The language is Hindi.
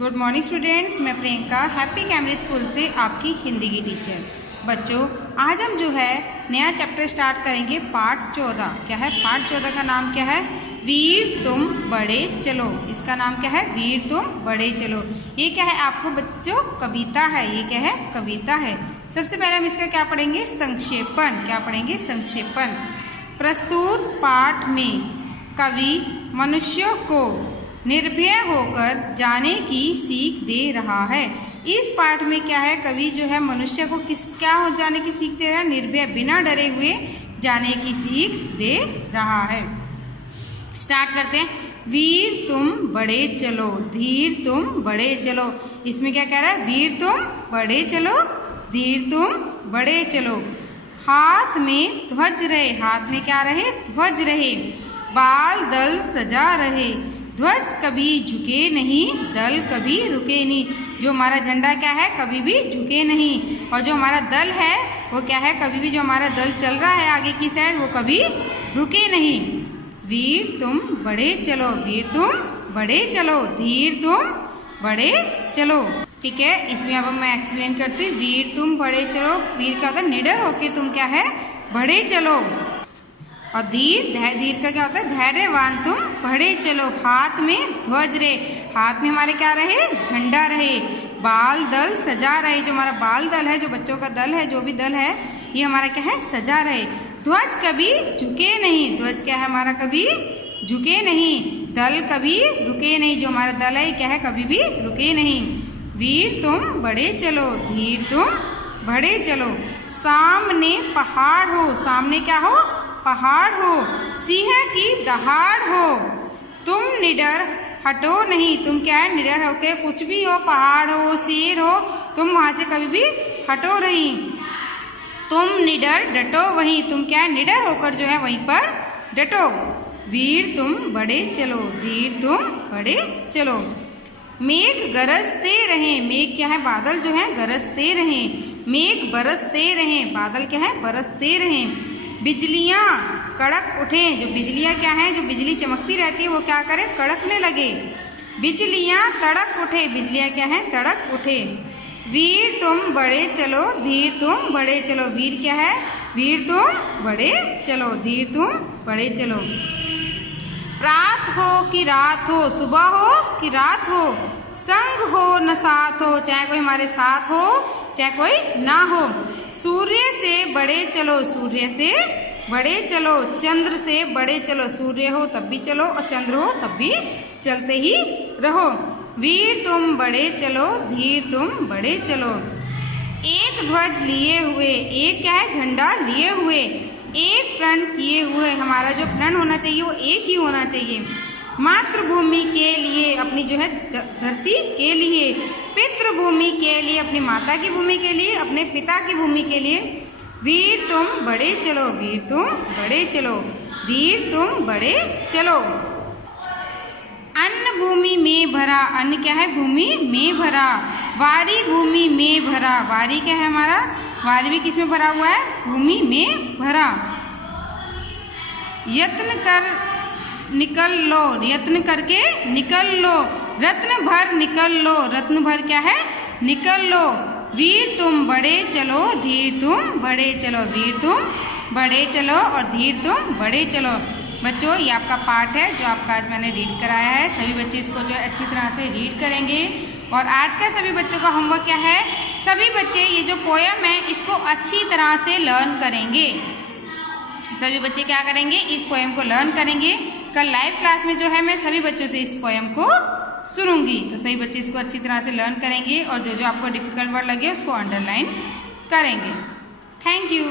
गुड मॉर्निंग स्टूडेंट्स, मैं प्रियंका हैप्पी कैमरी स्कूल से आपकी हिंदी की टीचर। बच्चों, आज हम जो है नया चैप्टर स्टार्ट करेंगे पाठ 14। क्या है पाठ 14 का नाम? क्या है? वीर तुम बड़े चलो। इसका नाम क्या है? वीर तुम बड़े चलो। ये क्या है आपको बच्चों? कविता है। ये क्या है? कविता है। सबसे पहले हम इसका क्या पढ़ेंगे? संक्षेपण। क्या पढ़ेंगे? संक्षेपण। प्रस्तुत पाठ में कवि मनुष्यों को निर्भय होकर जाने की सीख दे रहा है। इस पाठ में क्या है? कवि जो है मनुष्य को क्या हो जाने की सीख दे रहा है? निर्भय, बिना डरे हुए जाने की सीख दे रहा है। स्टार्ट करते हैं। वीर तुम बड़े चलो, धीर तुम बड़े चलो। इसमें क्या कह रहा है? वीर तुम बड़े चलो, धीर तुम बड़े चलो। हाथ में ध्वज रहे, हाथ में क्या रहे? ध्वज रहे। बाल दल सजा रहे, ध्वज कभी झुके नहीं, दल कभी रुके नहीं। जो हमारा झंडा क्या है? कभी भी झुके नहीं। और जो हमारा दल है वो क्या है? कभी भी जो हमारा दल चल रहा है आगे की साइड वो कभी रुके नहीं। वीर तुम बड़े चलो, वीर तुम बड़े चलो, धीर तुम बड़े चलो। ठीक है, इसमें अब मैं एक्सप्लेन करती हूँ। वीर तुम बड़े चलो, वीर क्या होता है? निडर होके तुम क्या है? बड़े चलो। और धीर, धीर का क्या होता है? धैर्यवान तुम बड़े चलो। हाथ में ध्वज रहे, हाथ में हमारे क्या रहे? झंडा रहे। बाल दल सजा रहे, जो हमारा बाल दल है, जो बच्चों का दल है, जो भी दल है ये हमारा क्या है? सजा रहे। ध्वज कभी झुके नहीं, ध्वज क्या है हमारा? कभी झुके नहीं। दल कभी रुके नहीं, जो हमारा दल है क्या है? कभी भी रुके नहीं। वीर तुम बड़े चलो, धीर तुम बड़े चलो। सामने पहाड़ हो, सामने क्या हो? पहाड़ हो। सिंह की दहाड़ हो, तुम निडर हटो नहीं। तुम क्या है? निडर होके कुछ भी हो, पहाड़ हो, शेर हो, तुम वहाँ से कभी भी हटो नहीं। तुम निडर डटो वहीं, तुम क्या है? निडर होकर जो है वहीं पर डटो। वीर तुम बड़े चलो, धीर तुम बड़े चलो। मेघ गरजते रहें, मेघ क्या है? बादल जो है गरजते रहें। मेघ बरसते रहें, बादल क्या है? बरसते रहें। बिजलियाँ कड़क उठें, जो बिजलियाँ क्या हैं? जो बिजली चमकती रहती है वो क्या करे? कड़कने लगे। बिजलियाँ तड़क उठे, बिजलियाँ क्या हैं? तड़क उठे। वीर तुम बड़े चलो, धीर तुम बड़े चलो। वीर क्या है? वीर तुम बड़े चलो, धीर तुम बड़े चलो। रात हो कि रात हो, सुबह हो कि रात हो, संग हो न साथ हो, चाहे कोई हमारे साथ हो चाहे कोई ना हो। सूर्य से बड़े चलो, सूर्य से बड़े चलो। चंद्र से बड़े चलो, सूर्य हो तब भी चलो और चंद्र हो तब भी चलते ही रहो। वीर तुम बड़े चलो, धीर तुम बड़े चलो। एक ध्वज लिए हुए, एक क्या है? झंडा लिए हुए। एक प्रण किए हुए, हमारा जो प्रण होना चाहिए वो एक ही होना चाहिए। मातृभूमि के लिए, अपनी जो है धरती के लिए। पितृभूमि के लिए, अपनी माता की भूमि के लिए, अपने पिता की भूमि के लिए। वीर तुम बड़े चलो, वीर तुम बड़े चलो, धीर तुम बड़े चलो। अन्न भूमि में भरा, अन्न क्या है? भूमि में भरा। वारी भूमि में भरा, वारी क्या है हमारा? वारी भी किस में भरा हुआ है? भूमि में भरा। यत्न कर निकल लो, यत्न करके निकल लो। रत्न भर निकल लो, रत्न भर क्या है? निकल लो। वीर तुम बड़े चलो, धीर तुम बड़े चलो, वीर तुम बड़े चलो और धीर तुम बड़े चलो। बच्चों, ये आपका पाठ है जो आपका आज मैंने रीड कराया है। सभी बच्चे इसको जो है अच्छी तरह से रीड करेंगे। और आज का सभी बच्चों का होमवर्क क्या है? सभी बच्चे ये जो पोयम है इसको अच्छी तरह से लर्न करेंगे। सभी बच्चे क्या करेंगे? इस पोयम को लर्न करेंगे। कल लाइव क्लास में जो है मैं सभी बच्चों से इस पोयम को सुनूंगी, तो सभी बच्चे इसको अच्छी तरह से लर्न करेंगे और जो जो आपको डिफ़िकल्ट वर्ड लगे उसको अंडरलाइन करेंगे। Thank you.